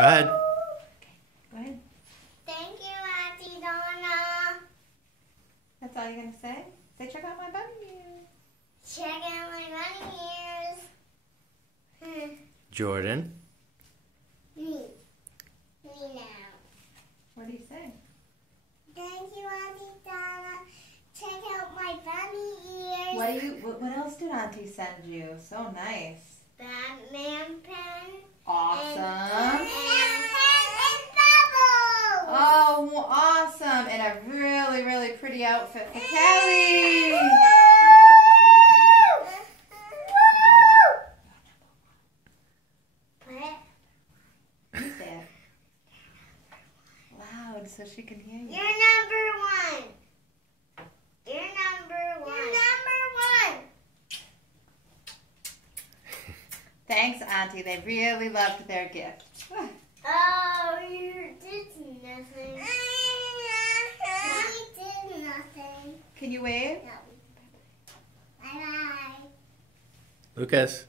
Go ahead. Go ahead. Thank you, Auntie Donna. That's all you're going to say? Say, check out my bunny ears. Check out my bunny ears. Jordan. Me now. What do you say? Thank you, Auntie Donna. Check out my bunny ears. What else did Auntie send you? So nice. Batman pen. Awesome. And bubbles. Oh, awesome. And a really, really pretty outfit for Kelly. You say it loud so she can hear you. You're number one. You're number one. You're number one. Thanks, Auntie. They really loved their gift. Oh, you did nothing. You did nothing. Can you wave? No. Bye-bye. Lucas.